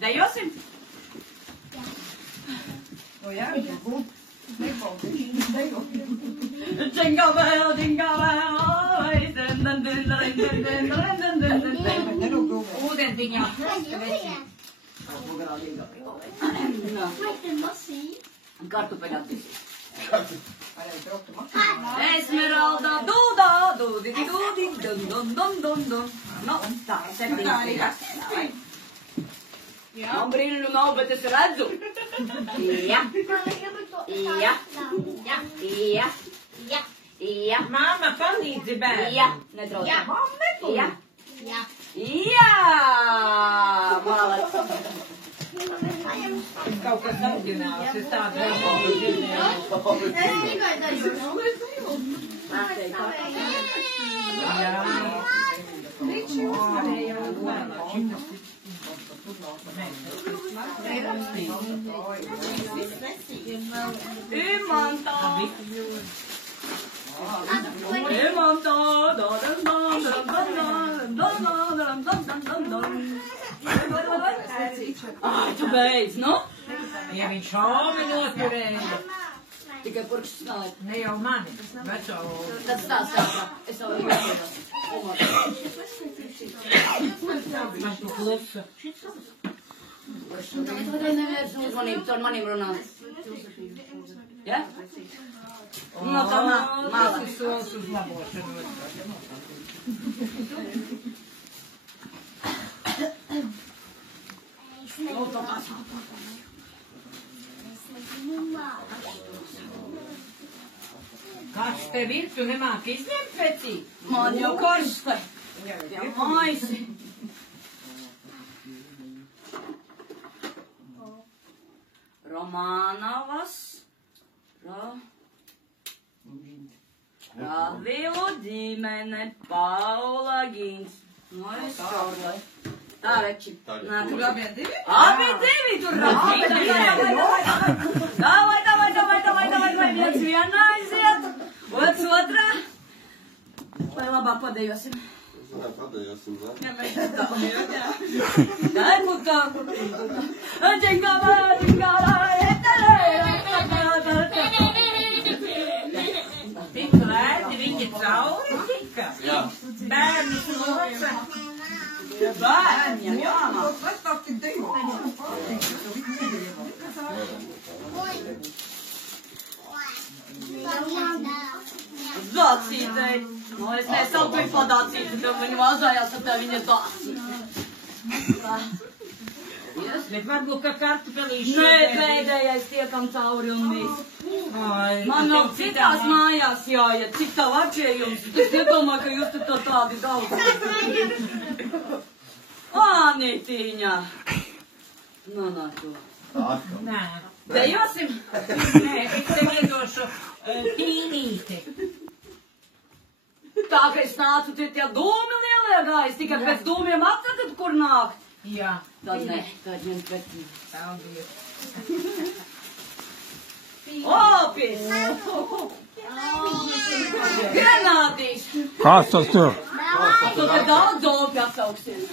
Dejosim? O jā, būt. Jingle bell, ūdentiņā. Kartupeļu attīstīt. Esmeralda, dūdā, dūdidi, dūdidi, dun, dun, dun, dun, dun. Nu, tā, septīti. Man brīnumu nav, bet es redzu. Jā. Jā. Jā. Jā. Mamma, palīdzi bērnam. Jā. Netrauc. Jā. Jā. Jā. Jā. Malac. Kaut kas auģināls, es tādu vēl Ai, tu beidz, nu? Ja viņš šaubi noturēja. Tikai purkšs nāja. Ne jau mani, veco. Tas tās tāpā. Es jau jūtos. Man tu klusa. Tagad neviens uzmanību, tu ar maniem runā. Ja? No tā Mācis solis uz labošanu. Kāds tev ir? Tu nemāki izņemt precī? Man jau karsta. Jau maisi. Romanovas. Ravilu ģimene, Paula Gins. No es šaudai. Tā, veči. Tur abi divi? Abi divi tur rakīt. Davai, viens vienā aiziet. Otrs otrā. Vai labāk padejosim? Jā, padējosim, ne? Dai putā. Tik lēti viņi cauri tika. Jā. Bērni sloca. Bērni, jā. Dācītei. No, es nesaltuju padācīti, kad viņi vāzājās, tad viņa dācīte. Bet varbūt, ka kartupelīši... Nē, pēdējais tiekam cauri un viss. Ai, Man vēl citās mājās jāiet, cik tā atšējums. Es nedomāju, ka jūs tur tādi daudz. Ānītīņā. Nā, to. Nē. Dejosim? Nē, es tev iedošu tīnīti. Tā, ka es nācu tie dūmi lielie gājas, tikai pēc dūmiem atsakat, kur nākt. Jā. Tad nē, tad viens pēc. Paldies. Opis! Granādīs! Kāds tas tur? Tu te daudz opi atsauksies.